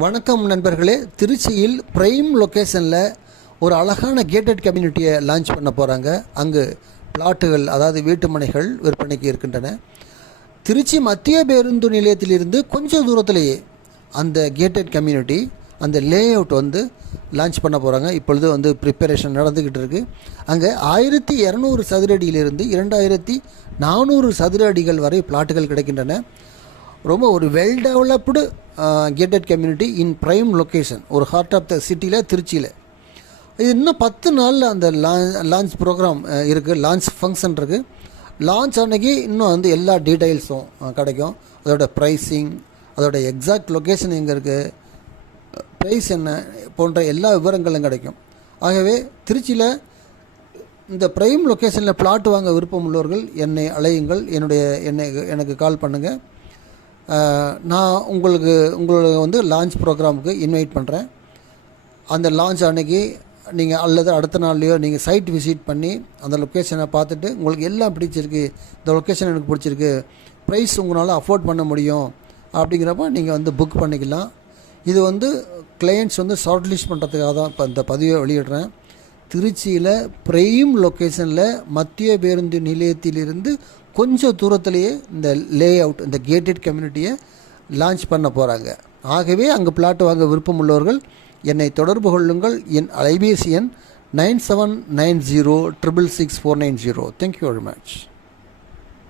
வணக்கம் நண்பர்களே. திருச்சியில் பிரைம் லொக்கேஷனில் ஒரு அழகான கேட்டட் கம்யூனிட்டியை லான்ச் பண்ண போகிறாங்க. அங்கு பிளாட்டுகள், அதாவது வீட்டு மனைகள் விற்பனைக்கு இருக்கின்றன. திருச்சி மத்திய பேருந்து நிலையத்திலிருந்து கொஞ்சம் தூரத்திலேயே அந்த கேட்டட் கம்யூனிட்டி, அந்த லே அவுட் லான்ச் பண்ண போகிறாங்க. இப்பொழுது ப்ரிப்பரேஷன் நடந்துக்கிட்டு இருக்குது. அங்கே 1200 சதுர அடியிலிருந்து 2400 சதுர அடிகள் வரை பிளாட்டுகள் கிடைக்கின்றன. ரொம்ப ஒரு well developed gated community in prime location, ஒரு ஹார்ட் ஆஃப் த சிட்டியில், திருச்சியில். இது இன்னும் 10 நாளில் அந்த லான்ச் ப்ரோக்ராம் இருக்குது, லான்ச் ஃபங்க்ஷன் இருக்குது. லான்ச் அன்னைக்கு இன்னும் எல்லா டீட்டெயில்ஸும் கிடைக்கும். அதோட ப்ரைஸிங், அதோட எக்ஸாக்ட் லொக்கேஷன் எங்கே இருக்குது, ப்ரைஸ் என்ன போன்ற எல்லா விவரங்களும் கிடைக்கும். ஆகவே திருச்சியில் இந்த ப்ரைம் லொக்கேஷனில் பிளாட் வாங்க விருப்பம் உள்ளவர்கள் என்னை அழையுங்கள், எனக்கு கால் பண்ணுங்கள். நான் உங்களுக்கு லான்ச் ப்ரோக்ராமுக்கு இன்வைட் பண்ணுறேன். அந்த லான்ச் அன்னைக்கு நீங்கள் அல்லது அடுத்த நாள்லையோ நீங்கள் சைட் விசிட் பண்ணி அந்த லொக்கேஷனை பார்த்துட்டு உங்களுக்கு எல்லாம் பிடிச்சிருக்கு, இந்த லொக்கேஷன் எனக்கு பிடிச்சிருக்கு, ப்ரைஸ் உங்களால் அஃபோர்ட் பண்ண முடியும் அப்படிங்கிறப்ப நீங்கள் புக் பண்ணிக்கலாம். இது கிளையண்ட்ஸ் ஷார்ட் லிஸ்ட் பண்ணுறதுக்காக தான் இப்போ இந்த பதிவை வெளியிடுறேன். திருச்சியில் ப்ரைம் லொக்கேஷனில் மத்திய பேருந்து நிலையத்திலிருந்து கொஞ்சம் தூரத்திலேயே இந்த லே அவுட், இந்த கேட்டட் கம்யூனிட்டியை லான்ச் பண்ண போகிறாங்க. ஆகவே அங்கே பிளாட் வாங்க விருப்பம் உள்ளவர்கள் என்னை தொடர்பு கொள்ளுங்கள். என் அலைபேசி எண் 9790666490. Thank you very much.